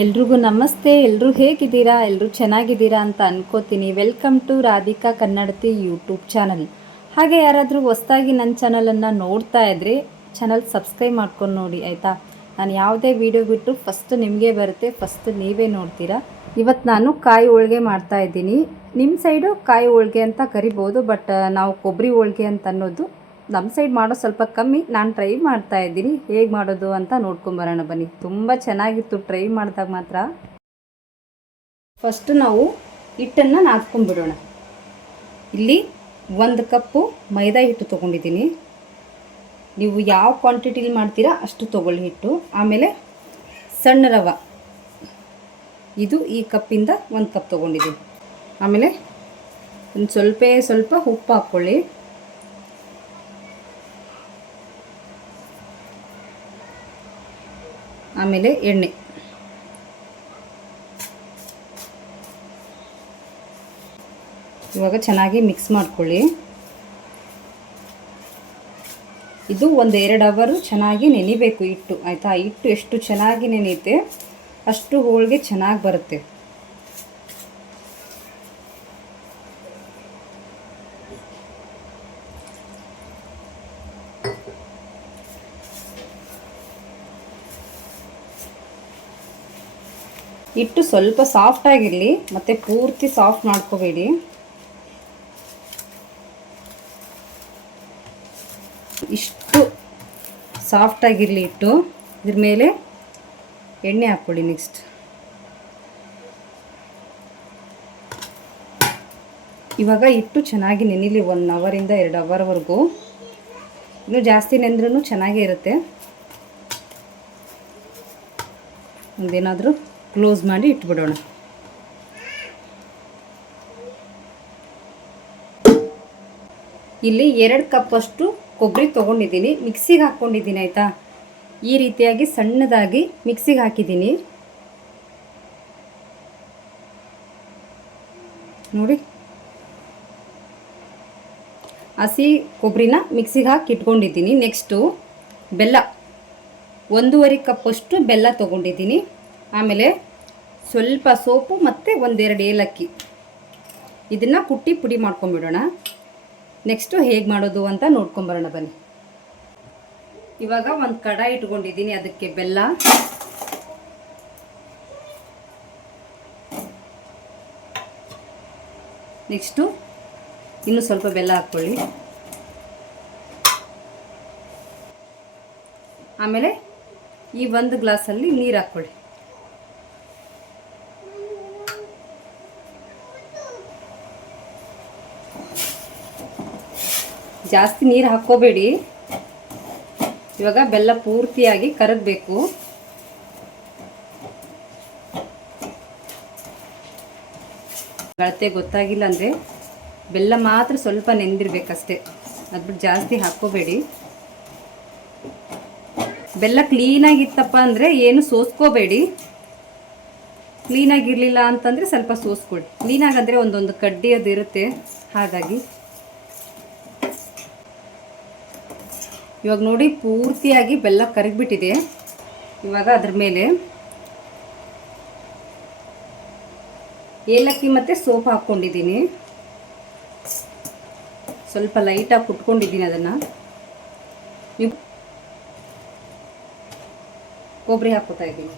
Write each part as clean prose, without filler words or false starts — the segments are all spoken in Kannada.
ಎಲ್ರಿಗೂ ನಮಸ್ತೆ. ಎಲ್ಲರೂ ಹೇಗಿದ್ದೀರಾ? ಎಲ್ಲರೂ ಚೆನ್ನಾಗಿದ್ದೀರಾ ಅಂತ ಅನ್ಕೋತೀನಿ. Welcome to Radhika Kannadathi YouTube channel. ಹಾಗೆ ಯಾರಾದರೂ ಹೊಸದಾಗಿ ನನ್ನ ಚಾನಲನ್ನು ನೋಡ್ತಾ ಇದ್ದರೆ ಚಾನಲ್ ಸಬ್ಸ್ಕ್ರೈಬ್ ಮಾಡ್ಕೊಂಡು ನೋಡಿ ಆಯಿತಾ. ನಾನು ಯಾವುದೇ ವಿಡಿಯೋ ಬಿಟ್ಟು ಫಸ್ಟ್ ನಿಮಗೆ ಬರುತ್ತೆ, ಫಸ್ಟ್ ನೀವೇ ನೋಡ್ತೀರಾ. ಇವತ್ತು ನಾನು ಕಾಯಿ ಹೋಳಿಗೆ ಮಾಡ್ತಾಯಿದ್ದೀನಿ. ನಿಮ್ಮ ಸೈಡು ಕಾಯಿ ಹೋಳಿಗೆ ಅಂತ ಕರಿಬೋದು, ಬಟ್ ನಾವು ಕೊಬ್ಬರಿ ಹೋಳಿಗೆ ಅಂತ ಅನ್ನೋದು. ನಮ್ಮ ಸೈಡ್ ಮಾಡೋ ಸ್ವಲ್ಪ ಕಮ್ಮಿ. ನಾನು ಟ್ರೈ ಮಾಡ್ತಾ ಇದ್ದೀನಿ, ಹೇಗೆ ಮಾಡೋದು ಅಂತ ನೋಡ್ಕೊಂಬರೋಣ ಬನ್ನಿ. ತುಂಬ ಚೆನ್ನಾಗಿತ್ತು ಟ್ರೈ ಮಾಡಿದಾಗ ಮಾತ್ರ. ಫಸ್ಟು ನಾವು ಹಿಟ್ಟನ್ನು ನಾದ್ಕೊಂಡ್ಬಿಡೋಣ. ಇಲ್ಲಿ 1 ಕಪ್ಪು ಮೈದಾ ಹಿಟ್ಟು ತೊಗೊಂಡಿದ್ದೀನಿ. ನೀವು ಯಾವ ಕ್ವಾಂಟಿಟಿಲಿ ಮಾಡ್ತೀರಾ ಅಷ್ಟು ತೊಗೊಳ್ಳಿ ಹಿಟ್ಟು. ಆಮೇಲೆ ಸಣ್ಣ ರವೆ, ಇದು ಈ ಕಪ್ಪಿಂದ 1 ಕಪ್ ತೊಗೊಂಡಿದ್ದೀನಿ. ಆಮೇಲೆ ಒಂದು ಸ್ವಲ್ಪ ಉಪ್ಪು ಹಾಕ್ಕೊಳ್ಳಿ. ಆಮೇಲೆ ಎಣ್ಣೆ, ಇವಾಗ ಚೆನ್ನಾಗಿ ಮಿಕ್ಸ್ ಮಾಡ್ಕೊಳ್ಳಿ. ಇದು 1-2 ಅವರ್ ಚೆನ್ನಾಗಿ ನೆನಿಬೇಕು ಹಿಟ್ಟು ಆಯಿತಾ. ಹಿಟ್ಟು ಎಷ್ಟು ಚೆನ್ನಾಗಿ ನೆನೆಯುತ್ತೆ ಅಷ್ಟು ಹೋಳಿಗೆ ಚೆನ್ನಾಗಿ ಬರುತ್ತೆ. ಹಿಟ್ಟು ಸ್ವಲ್ಪ ಸಾಫ್ಟ್ ಆಗಿರಲಿ, ಮತ್ತು ಪೂರ್ತಿ ಸಾಫ್ಟ್ ಮಾಡ್ಕೋಬೇಡಿ. ಇಷ್ಟು ಸಾಫ್ಟ್ ಆಗಿರಲಿ ಹಿಟ್ಟು. ಇದ್ರ ಮೇಲೆ ಎಣ್ಣೆ ಹಾಕ್ಕೊಳ್ಳಿ. ನೆಕ್ಸ್ಟ್ ಇವಾಗ ಹಿಟ್ಟು ಚೆನ್ನಾಗಿ ನೆನಿಲಿ 1 ಅವರಿಂದ 2 ಅವರ್ವರೆಗೂ. ಇನ್ನೂ ಜಾಸ್ತಿ ನೆಂದ್ರೂ ಚೆನ್ನಾಗೇ ಇರುತ್ತೆ. ಒಂದೇನಾದರೂ ಕ್ಲೋಸ್ ಮಾಡಿ ಇಟ್ಬಿಡೋಣ. ಇಲ್ಲಿ 2 ಕಪ್ಪಷ್ಟು ಕೊಬ್ಬರಿ ತೊಗೊಂಡಿದ್ದೀನಿ, ಮಿಕ್ಸಿಗೆ ಹಾಕ್ಕೊಂಡಿದ್ದೀನಿ ಆಯಿತಾ. ಈ ರೀತಿಯಾಗಿ ಸಣ್ಣದಾಗಿ ಮಿಕ್ಸಿಗೆ ಹಾಕಿದ್ದೀನಿ ನೋಡಿ. ಹಸಿ ಕೊಬ್ಬರಿನ ಮಿಕ್ಸಿಗೆ ಹಾಕಿ ಇಟ್ಕೊಂಡಿದ್ದೀನಿ. ನೆಕ್ಸ್ಟು ಬೆಲ್ಲ, 1.5 ಕಪ್ಪಷ್ಟು ಬೆಲ್ಲ ತೊಗೊಂಡಿದ್ದೀನಿ. ಆಮೇಲೆ ಸ್ವಲ್ಪ ಸೋಪು ಮತ್ತು 1-2 ಏಲಕ್ಕಿ, ಇದನ್ನು ಕುಟ್ಟಿ ಪುಡಿ ಮಾಡ್ಕೊಂಬಿಡೋಣ. ನೆಕ್ಸ್ಟು ಹೇಗೆ ಮಾಡೋದು ಅಂತ ನೋಡ್ಕೊಂಬರೋಣ ಬನ್ನಿ. ಇವಾಗ ಒಂದು ಕಡಾಯಿ ಇಟ್ಕೊಂಡಿದ್ದೀನಿ, ಅದಕ್ಕೆ ಬೆಲ್ಲ, ನೆಕ್ಸ್ಟು ಇನ್ನೂ ಸ್ವಲ್ಪ ಬೆಲ್ಲ ಹಾಕ್ಕೊಳ್ಳಿ. ಆಮೇಲೆ ಈ 1 ಗ್ಲಾಸಲ್ಲಿ ನೀರು ಹಾಕ್ಕೊಳ್ಳಿ. ಜಾಸ್ತಿ ನೀರು ಹಾಕ್ಕೋಬೇಡಿ. ಇವಾಗ ಬೆಲ್ಲ ಪೂರ್ತಿಯಾಗಿ ಕರಗಬೇಕು. ಅಳತೆ ಗೊತ್ತಾಗಿಲ್ಲ ಅಂದರೆ ಬೆಲ್ಲ ಮಾತ್ರ ಸ್ವಲ್ಪ ನೆಂದಿರ್ಬೇಕಷ್ಟೇ, ಅದ್ಬಿಟ್ಟು ಜಾಸ್ತಿ ಹಾಕ್ಕೋಬೇಡಿ. ಬೆಲ್ಲ ಕ್ಲೀನಾಗಿತ್ತಪ್ಪ ಅಂದರೆ ಏನು ಸೋಸ್ಕೋಬೇಡಿ. ಕ್ಲೀನಾಗಿರಲಿಲ್ಲ ಅಂತಂದರೆ ಸ್ವಲ್ಪ ಸೋಸ್ಕೊಳ್ಳಿ. ಕ್ಲೀನಾಗಂದರೆ ಒಂದೊಂದು ಕಡ್ಡಿ ಅದು ಇರುತ್ತೆ, ಹಾಗಾಗಿ. ಇವಾಗ ನೋಡಿ ಪೂರ್ತಿಯಾಗಿ ಬೆಲ್ಲ ಕರಗಿಬಿಟ್ಟಿದೆ. ಇವಾಗ ಅದ್ರ ಮೇಲೆ ಏಲಕ್ಕಿ ಮತ್ತು ಸೋಪು ಹಾಕ್ಕೊಂಡಿದ್ದೀನಿ. ಸ್ವಲ್ಪ ಲೈಟಾಗಿ ಕುಟ್ಕೊಂಡಿದ್ದೀನಿ ಅದನ್ನು. ನೀವು ಕೊಬ್ಬರಿ ಹಾಕ್ಕೋತಾ ಇದ್ದೀನಿ.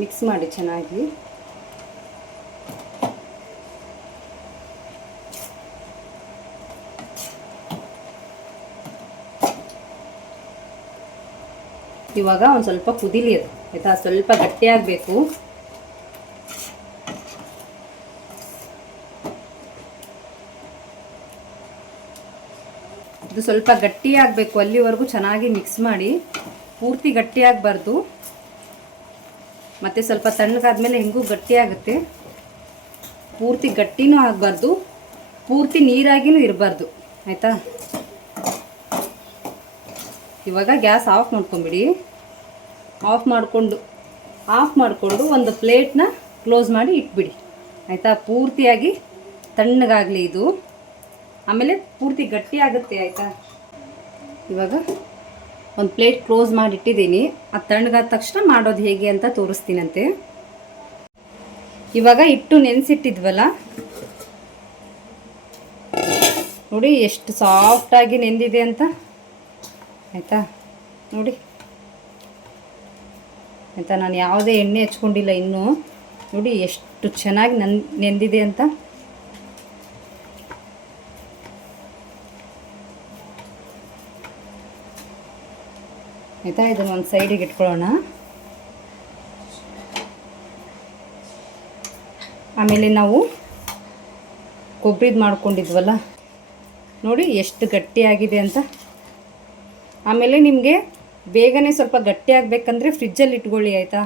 ಮಿಕ್ಸ್ ಮಾಡಿ ಚೆನ್ನಾಗಿ. ಇವಾಗ ಒಂದು ಸ್ವಲ್ಪ ಕುದಿಲಿ ಅದು ಆಯಿತಾ. ಸ್ವಲ್ಪ ಗಟ್ಟಿಯಾಗಬೇಕು. ಇದು ಸ್ವಲ್ಪ ಗಟ್ಟಿಯಾಗಬೇಕು, ಅಲ್ಲಿವರೆಗೂ ಚೆನ್ನಾಗಿ ಮಿಕ್ಸ್ ಮಾಡಿ. ಪೂರ್ತಿ ಗಟ್ಟಿಯಾಗಬಾರ್ದು, ಮತ್ತು ಸ್ವಲ್ಪ ತಣ್ಣಗಾದ್ಮೇಲೆ ಹೆಂಗೂ ಗಟ್ಟಿಯಾಗುತ್ತೆ. ಪೂರ್ತಿ ಗಟ್ಟಿನೂ ಆಗಬಾರ್ದು, ಪೂರ್ತಿ ನೀರಾಗಿನೂ ಇರಬಾರ್ದು ಆಯಿತಾ. ಇವಾಗ ಗ್ಯಾಸ್ ಆಫ್ ಮಾಡ್ಕೊಂಬಿಡಿ. ಆಫ್ ಮಾಡಿಕೊಂಡು ಒಂದು ಪ್ಲೇಟ್ನ ಕ್ಲೋಸ್ ಮಾಡಿ ಇಟ್ಬಿಡಿ ಆಯಿತಾ. ಪೂರ್ತಿಯಾಗಿ ತಣ್ಣಗಾಗಲಿ ಇದು. ಆಮೇಲೆ ಪೂರ್ತಿ ಗಟ್ಟಿ ಆಗುತ್ತೆ ಆಯಿತಾ. ಇವಾಗ ಒಂದು ಪ್ಲೇಟ್ ಕ್ಲೋಸ್ ಮಾಡಿಟ್ಟಿದ್ದೀನಿ. ಅದು ತಣ್ಣಗಾದ ತಕ್ಷಣ ಮಾಡೋದು ಹೇಗೆ ಅಂತ ತೋರಿಸ್ತೀನಂತೆ. ಇವಾಗ ಹಿಟ್ಟು ನೆನೆಸಿಟ್ಟಿದ್ವಲ್ಲ ನೋಡಿ ಎಷ್ಟು ಸಾಫ್ಟಾಗಿ ನೆಂದಿದೆ ಅಂತ ಆಯಿತಾ. ನೋಡಿ ಆಯಿತಾ, ನಾನು ಯಾವುದೇ ಎಣ್ಣೆ ಹಚ್ಕೊಂಡಿಲ್ಲ ಇನ್ನೂ. ನೋಡಿ ಎಷ್ಟು ಚೆನ್ನಾಗಿ ನೆಂದಿದೆ ಅಂತ. ಆಯಿತಾ, ಇದನ್ನು ಒಂದು ಸೈಡಿಗೆ ಇಟ್ಕೊಳ್ಳೋಣ. ಆಮೇಲೆ ನಾವು ಕೊಬ್ಬರಿದು ಮಾಡ್ಕೊಂಡಿದ್ವಲ್ಲ ನೋಡಿ ಎಷ್ಟು ಗಟ್ಟಿಯಾಗಿದೆ ಅಂತ. ಆಮೇಲೆ ನಿಮಗೆ ಬೇಗನೆ ಸ್ವಲ್ಪ ಗಟ್ಟಿ ಆಗಬೇಕಂದ್ರೆ ಫ್ರಿಜ್ಜಲ್ಲಿ ಇಟ್ಕೊಳ್ಳಿ ಆಯಿತಾ,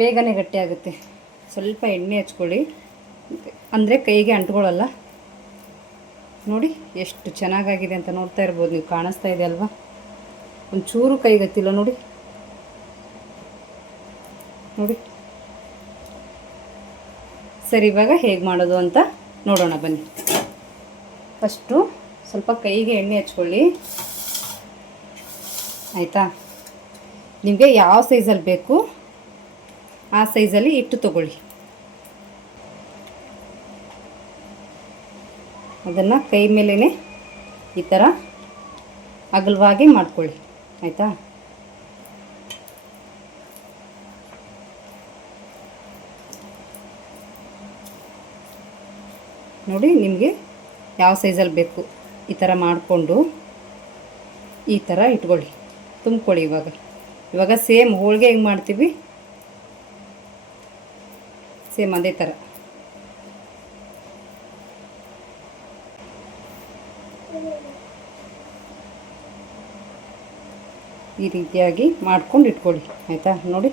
ಬೇಗನೆ ಗಟ್ಟಿ ಆಗುತ್ತೆ. ಸ್ವಲ್ಪ ಎಣ್ಣೆ ಹಚ್ಕೊಳ್ಳಿ ಅಂದರೆ ಕೈಗೆ ಅಂಟ್ಕೊಳ್ಳಲ್ಲ. ನೋಡಿ ಎಷ್ಟು ಚೆನ್ನಾಗಾಗಿದೆ ಅಂತ ನೋಡ್ತಾ ಇರ್ಬೋದು ನೀವು, ಕಾಣಿಸ್ತಾ ಇದೆ ಅಲ್ವಾ. ಒಂಚೂರು ಕೈಗತ್ತಿಲ್ಲ ನೋಡಿ. ನೋಡಿ ಸರಿ, ಇವಾಗ ಹೇಗೆ ಮಾಡೋದು ಅಂತ ನೋಡೋಣ ಬನ್ನಿ. ಫಸ್ಟು ಸ್ವಲ್ಪ ಕೈಗೆ ಎಣ್ಣೆ ಹಚ್ಕೊಳ್ಳಿ ಆಯಿತಾ. ನಿಮಗೆ ಯಾವ ಸೈಜಲ್ಲಿ ಬೇಕು ಆ ಸೈಜಲ್ಲಿ ಹಿಟ್ಟು ತಗೊಳ್ಳಿ. ಅದನ್ನು ಕೈ ಮೇಲೇ ಈ ಥರ ಅಗಲವಾಗಿ ಮಾಡ್ಕೊಳ್ಳಿ ಆಯಿತಾ. ನೋಡಿ ನಿಮಗೆ ಯಾವ ಸೈಜಲ್ಲಿ ಬೇಕು ಈ ಥರ ಮಾಡಿಕೊಂಡು ಈ ಥರ ಇಟ್ಕೊಳ್ಳಿ, ತುಂಬ್ಕೊಳ್ಳಿ. ಇವಾಗ ಸೇಮ್ ಹೋಳಿಗೆ ಹೆಂಗೆ ಮಾಡ್ತೀವಿ ಸೇಮ್ ಅದೇ ಥರ. ಈ ರೀತಿಯಾಗಿ ಮಾಡ್ಕೊಂಡು ಇಟ್ಕೊಳ್ಳಿ ಆಯಿತಾ. ನೋಡಿ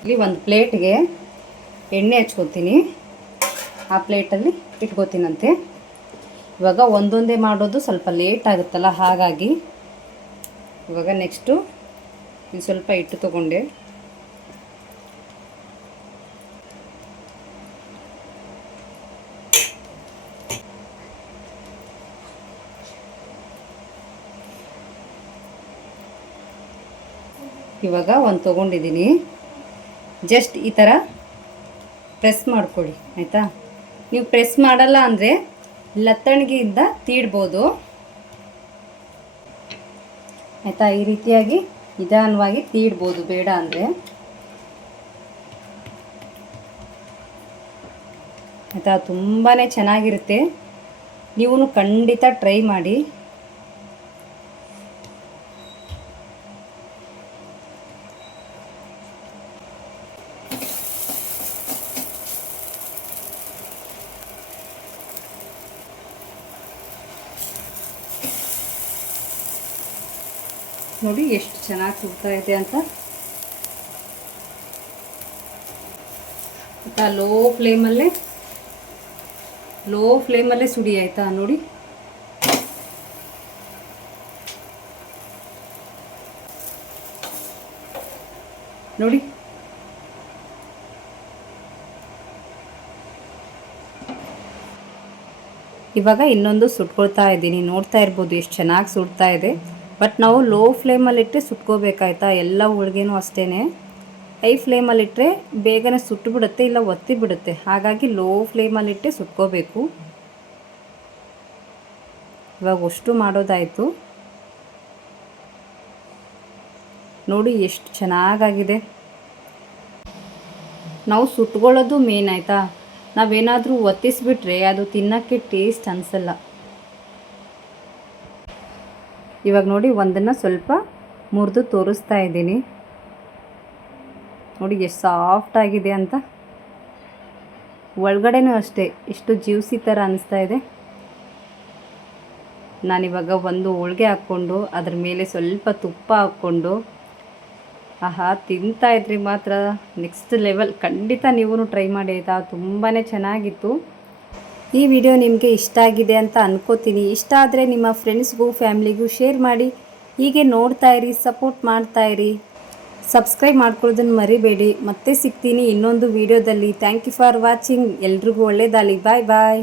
ಇಲ್ಲಿ ಒಂದು ಪ್ಲೇಟ್ಗೆ ಎಣ್ಣೆ ಹಚ್ಕೊತೀನಿ, ಆ ಪ್ಲೇಟಲ್ಲಿ ಇಟ್ಕೋತೀನಂತೆ. ಇವಾಗ ಒಂದೊಂದೇ ಮಾಡೋದು ಸ್ವಲ್ಪ ಲೇಟ್ ಆಗುತ್ತಲ್ಲ, ಹಾಗಾಗಿ ಇವಾಗ ನೆಕ್ಸ್ಟು ಇದು ಸ್ವಲ್ಪ ಹಿಟ್ಟು ತೊಗೊಂಡೆ. ಇವಾಗ ಒಂದು ತೊಗೊಂಡಿದ್ದೀನಿ. ಜಸ್ಟ್ ಈ ಥರ ಪ್ರೆಸ್ ಮಾಡ್ಕೊಳ್ಳಿ ಆಯಿತಾ. ನೀವು ಪ್ರೆಸ್ ಮಾಡಲ್ಲ ಅಂದರೆ ಲತ್ತಣಿಗೆಯಿಂದ ತೀಡ್ಬೋದು ಆಯಿತಾ. ಈ ರೀತಿಯಾಗಿ ನಿಧಾನವಾಗಿ ತೀಡ್ಬೋದು, ಬೇಡ ಅಂದರೆ ಆಯಿತಾ. ತುಂಬಾ ಚೆನ್ನಾಗಿರುತ್ತೆ, ನೀವು ಖಂಡಿತ ಟ್ರೈ ಮಾಡಿ. ನೋಡಿ ಎಷ್ಟು ಚೆನ್ನಾಗಿ ಸುಡ್ತಾ ಇದೆ ಅಂತ. ಲೋ ಫ್ಲೇಮಲ್ಲೇ ಸುಡಿ ಆಯಿತಾ. ನೋಡಿ ನೋಡಿ ಇವಾಗ ಇನ್ನೊಂದು ಸುಟ್ಕೊಳ್ತಾ ಇದ್ದೀನಿ. ನೋಡ್ತಾ ಇರ್ಬೋದು ಎಷ್ಟು ಚೆನ್ನಾಗಿ ಸುಡ್ತಾ ಇದೆ. ಬಟ್ ನಾವು ಲೋ ಫ್ಲೇಮಲ್ಲಿಟ್ಟರೆ ಸುಟ್ಕೋಬೇಕಾಯ್ತಾ. ಎಲ್ಲ ಹೋಳಿಗೆನೂ ಅಷ್ಟೇ ಹೈ ಫ್ಲೇಮಲ್ಲಿಟ್ಟರೆ ಬೇಗನೆ ಸುಟ್ಟು ಬಿಡುತ್ತೆ, ಇಲ್ಲ ಒತ್ತಿ ಬಿಡುತ್ತೆ. ಹಾಗಾಗಿ ಲೋ ಫ್ಲೇಮಲ್ಲಿಟ್ಟೆ ಸುಟ್ಕೋಬೇಕು. ಇವಾಗ ಅಷ್ಟು ಮಾಡೋದಾಯಿತು. ನೋಡಿ ಎಷ್ಟು ಚೆನ್ನಾಗಾಗಿದೆ. ನಾವು ಸುಟ್ಕೊಳ್ಳೋದು ಮೇನ್ ಆಯಿತಾ. ನಾವೇನಾದರೂ ಒತ್ತಿಸ್ಬಿಟ್ರೆ ಅದು ತಿನ್ನೋಕ್ಕೆ ಟೇಸ್ಟ್ ಅನಿಸಲ್ಲ. ಇವಾಗ ನೋಡಿ ಒಂದನ್ನು ಸ್ವಲ್ಪ ಮುರಿದು ತೋರಿಸ್ತಾ ಇದ್ದೀನಿ. ನೋಡಿ ಎಷ್ಟು ಸಾಫ್ಟ್ ಆಗಿದೆ ಅಂತ. ಒಳಗಡೆನೂ ಅಷ್ಟೇ ಎಷ್ಟು ಜ್ಯೂಸಿ ಥರ ಅನಿಸ್ತಾ ಇದೆ. ನಾನಿವಾಗ ಒಂದು ಹೋಳಿಗೆ ಹಾಕ್ಕೊಂಡು ಅದ್ರ ಮೇಲೆ ಸ್ವಲ್ಪ ತುಪ್ಪ ಹಾಕ್ಕೊಂಡು ಆಹಾ ತಿಂತಾ ಇದ್ರಿ ಮಾತ್ರ ನೆಕ್ಸ್ಟ್ ಲೆವೆಲ್. ಖಂಡಿತ ನೀವು ಟ್ರೈ ಮಾಡಿ ಆಯಿತಾ. ತುಂಬಾ ಚೆನ್ನಾಗಿತ್ತು. ಈ ವಿಡಿಯೋ ನಿಮಗೆ ಇಷ್ಟ ಆಗಿದೆ ಅಂತ ಅನ್ಕೋತೀನಿ. ಇಷ್ಟ ಆದರೆ ನಿಮ್ಮ ಫ್ರೆಂಡ್ಸ್ಗೂ ಫ್ಯಾಮ್ಲಿಗೂ ಶೇರ್ ಮಾಡಿ. ಹೀಗೆ ನೋಡ್ತಾ ಇರಿ, ಸಪೋರ್ಟ್ ಮಾಡ್ತಾ ಇರಿ. ಸಬ್ಸ್ಕ್ರೈಬ್ ಮಾಡ್ಕೊಳ್ಳೋದನ್ನು ಮರಿಬೇಡಿ. ಮತ್ತೆ ಸಿಗ್ತೀನಿ ಇನ್ನೊಂದು ವಿಡಿಯೋದಲ್ಲಿ. Thank you for watching. ಎಲ್ರಿಗೂ ಒಳ್ಳೆಯದಾಗಲಿ. ಬಾಯ್ ಬಾಯ್.